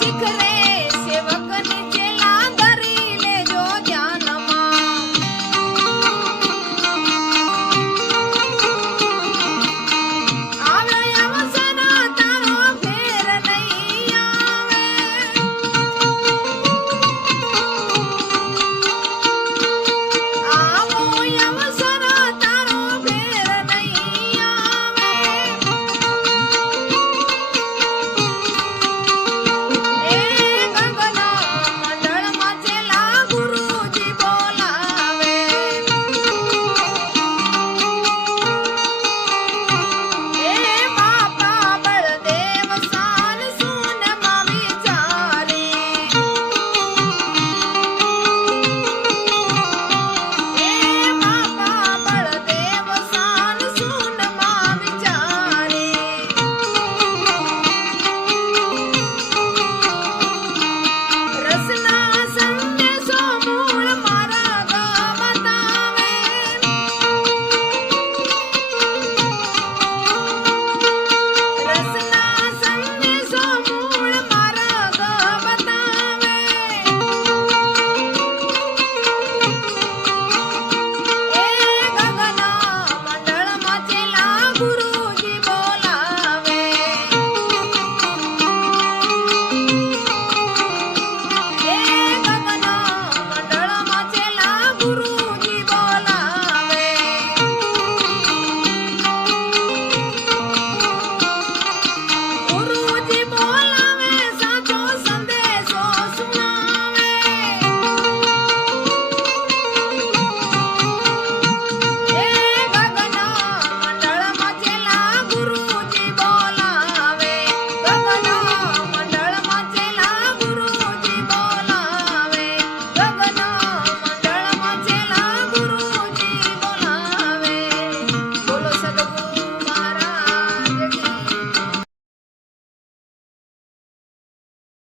se querer.